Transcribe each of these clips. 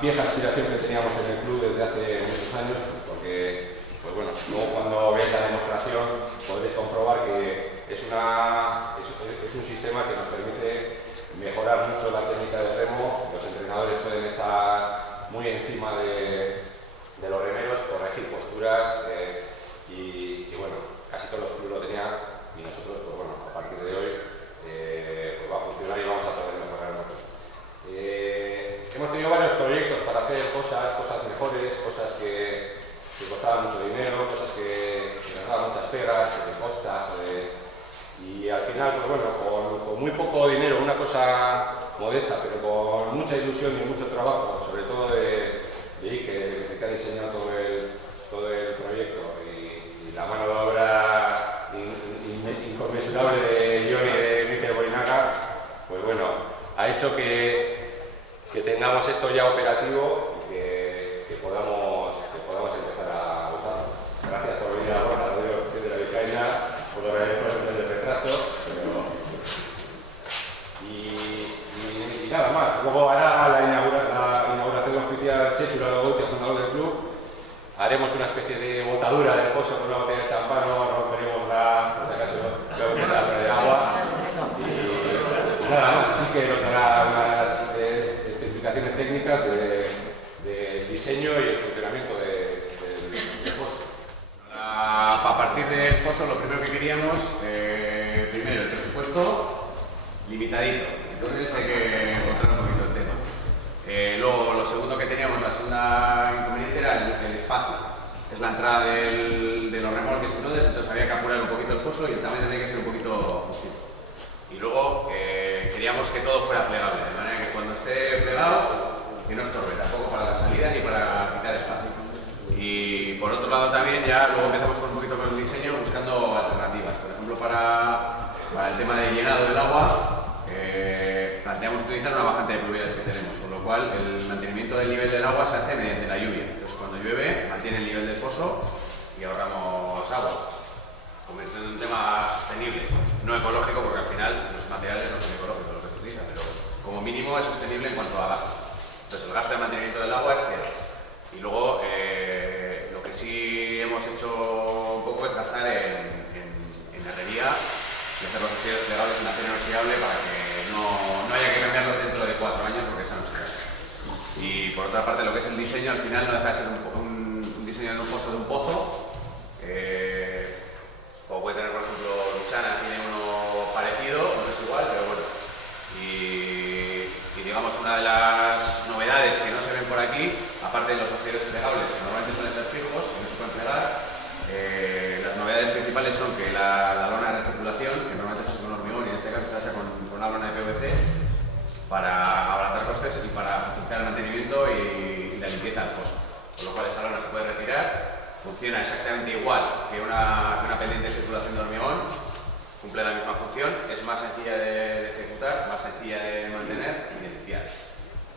vieja aspiración que teníamos en el club desde hace muchos años, porque, pues bueno, luego cuando veáis la demostración podréis comprobar que es un sistema que nos permite mejorar mucho la técnica de remo. Los entrenadores pueden estar muy encima de los remeros, corregir posturas y bueno, casi todos los clubes lo tenían y nosotros, pues bueno, a partir de hoy pues va a funcionar y vamos a poder mejorar mucho. Hemos tenido varios proyectos para hacer cosas mejores, cosas que costaban mucho dinero, cosas que nos daban muchas pegas, de costas, y al final, pues bueno, con muy poco dinero, una cosa modesta, pero con mucha ilusión y mucho trabajo, sobre todo de Iker, que ha diseñado todo el proyecto, y la mano de obra inconmensurable de Johnny y de Mikel Boinaga, pues bueno, ha hecho que tengamos esto ya operativo y que podamos empezar a usarlo. Gracias por venir a la Borja de la Vizcaína, por lo del retraso. Y nada más. Luego hará la inauguración oficial Chechu Lagogoitia, fundador del club. Haremos una especie de botadura del foso con una botella de champán, romperemos por si acaso, la de agua. Y nada más, sí que nos dará unas especificaciones técnicas del diseño y el funcionamiento del foso. A partir del foso, lo primero que queríamos, primero el presupuesto limitadito, entonces hay que encontrar un poquito el tema. Luego, lo segundo que teníamos, la segunda inconveniencia era el espacio, es la entrada de los remolques y entonces había que apurar un poquito el foso y el tamaño tenía que ser un poquito justito. Y luego queríamos que todo fuera plegable, de manera que cuando esté plegado, que no estorbe tampoco para la salida ni para quitar espacio. Y por otro lado también, ya luego empezamos un poquito con el diseño buscando alternativas. Por ejemplo, para el tema del llenado del agua, planteamos utilizar una bajante de pluviales que tenemos, con lo cual el mantenimiento del nivel del agua se hace mediante la lluvia. Entonces, cuando llueve, mantiene el nivel del foso y ahorramos agua. Convirtiendo en un tema sostenible, no ecológico, porque al final los materiales no son ecológicos los que se utilizan, pero como mínimo es sostenible en cuanto a gasto. Entonces, el gasto de mantenimiento del agua es cero. Y luego, lo que sí hemos hecho un poco es gastar en herrería y hacer los astilleros plegables en acero inoxidable para que no haya que cambiarlos dentro de 4 años, porque esa no se gasta. Y por otra parte, lo que es el diseño, al final no deja de ser un diseño de un foso de un pozo. Como puede tener, por ejemplo, Luchana, tiene uno parecido, no es igual, pero bueno. Y digamos, una de las novedades que no se ven por aquí, aparte de los astilleros plegables, que normalmente suelen ser fijos, que no se pueden plegar, las novedades principales son que la lona de recirculación, que normalmente se hace con hormigón y en este caso se hace con una lona de PVC, para abaratar costes y para facilitar el mantenimiento y la limpieza del foso. Con lo cual esa lona se puede retirar. Funciona exactamente igual que una pendiente de circulación de hormigón, cumple la misma función, es más sencilla de ejecutar, más sencilla de mantener y de limpiar.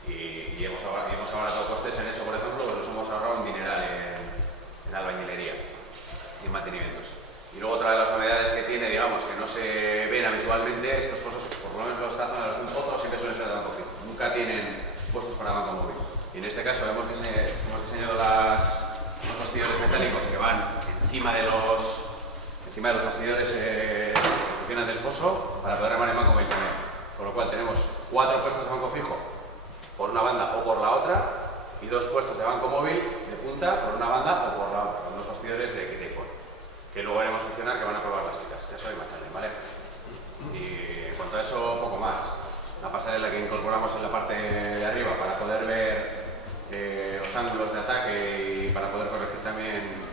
Y hemos ahorrado costes en eso, por ejemplo, pues los hemos ahorrado en dineral en albañilería y en mantenimientos. Y luego otra de las novedades que tiene, digamos, que no se ven habitualmente, estos fosos, por lo menos en esta zona, los de un pozo, siempre suelen ser de banco fijo, nunca tienen puestos para banco móvil. Y en este caso hemos diseñado los bastidores metálicos que van encima de los bastidores que funcionan del foso para poder remar en banco móvil también. Con lo cual tenemos 4 puestos de banco fijo por una banda o por la otra y 2 puestos de banco móvil de punta por una banda o por la otra, con 2 bastidores de Kitecon, que luego veremos funcionar, que van a probar las chicas. Ya soy machale, ¿vale? Y en cuanto a eso, poco más. La pasarela que incorporamos en la parte de arriba para poder ver los ángulos de ataque y para poder corregir también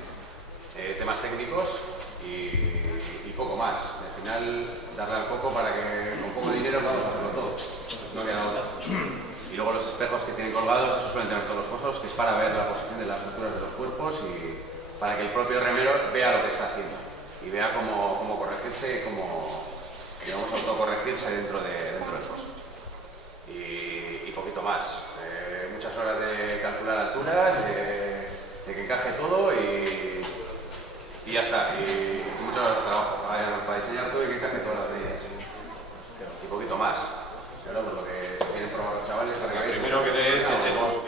temas técnicos y poco más. Al final, darle al coco para que con poco dinero vamos a hacerlo todo. No queda otra. Y luego los espejos que tienen colgados, eso suelen tener todos los fosos, que es para ver la posición de las posturas de los cuerpos y para que el propio remero vea lo que está haciendo y vea cómo corregirse y cómo, digamos, autocorregirse dentro del foso. Y poquito más. Muchas horas de calcular alturas, de que encaje todo y ya está. Y mucho trabajo para diseñar todo y que encaje todas las medidas. Y poquito más. Ahora, pues lo que se quieren probar los chavales, para que primero que te eche, Chechu,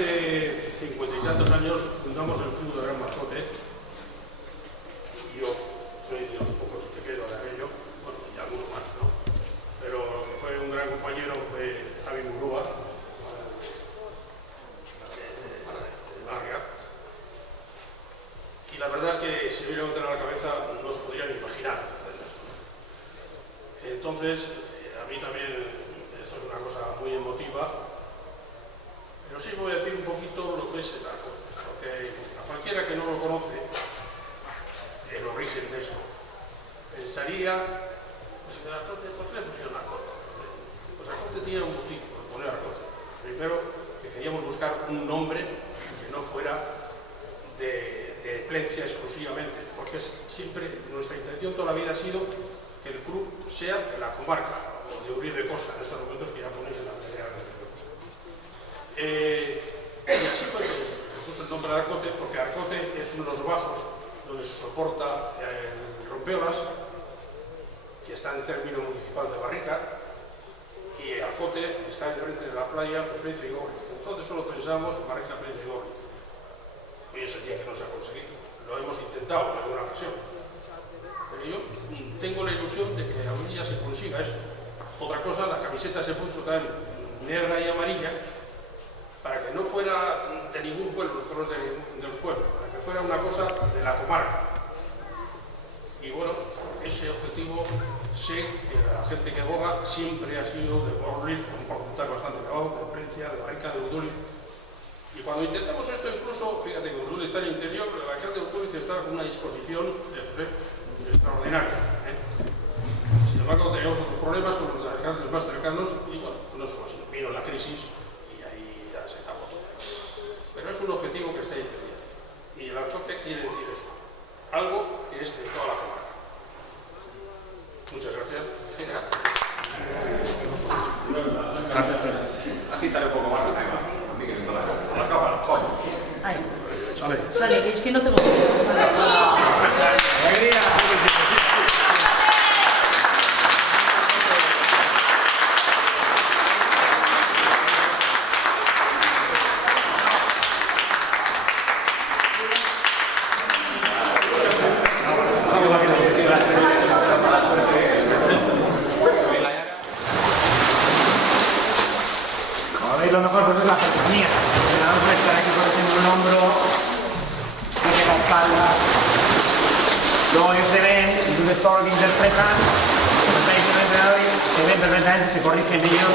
hace 50 y tantos años fundamos el Club de Gran Mascote. Yo soy de los pocos que quedo de aquello, bueno, y alguno más, ¿no? Pero fue un gran compañero, fue Javi Murúa, de Barria. Y la verdad es que si hubiera meter a la cabeza no se podrían imaginar. Entonces, a mí también esto es una cosa muy emotiva, pero sí voy a decir un poquito lo que es el arco, porque a cualquiera que no lo conoce, el origen de esto, pensaría, pues el arcote, ¿por qué le pusieron arcote? Pues arcote tenía un motivo por poner arcote. Primero, que queríamos buscar un nombre que no fuera de Plencia exclusivamente, porque siempre nuestra intención toda la vida ha sido que el club sea de la comarca, o de Uribe Costa, en estos momentos que ya ponéis en la pelea de Uribe Costa. Y así fue que se puso el nombre de Arcote, porque Arcote es uno de los bajos donde se soporta el rompeolas, que está en término municipal de Barrica, y Arcote está enfrente de la playa de Plencia y Gorri. Entonces solo pensamos en Barrica, Plencia y Gorri. Hoy es el día que no se ha conseguido. Lo hemos intentado en alguna ocasión. Pero yo tengo la ilusión de que algún día se consiga esto. Otra cosa, la camiseta se puso tan negra y amarilla para que no fuera de ningún pueblo, los colores de los pueblos, para que fuera una cosa de la comarca. Y bueno, ese objetivo sé que la gente que aboga siempre ha sido de Gorri, con un porcentaje bastante elevado, de Plencia, de Barrica, de Urduliz. Y cuando intentamos esto, incluso, fíjate que Urduliz está en el interior, pero el alcalde de Urduliz estaba con una disposición, extraordinaria. Sin embargo, teníamos otros problemas con los alcaldes más cercanos y bueno, no solo así, vino la crisis y ahí ya se acabó todo. Pero es un objetivo que está ahí pendiente. Y el Arcote quiere decir eso, algo que es de toda la comarca. Muchas gracias. Agítale un poco más el tema. La cámara, vamos. Ahí. Sale, que es que no tengo tiempo. ¡Alegría! Como veis, lo mejor pues es la cercanía. No puede estar aquí, por ejemplo, un hombro, tiene la espalda. Luego ellos se ven, y entonces todo lo que interpretan, lo que está diciendo el entrenador, se ven perfectamente, se corrigen ellos.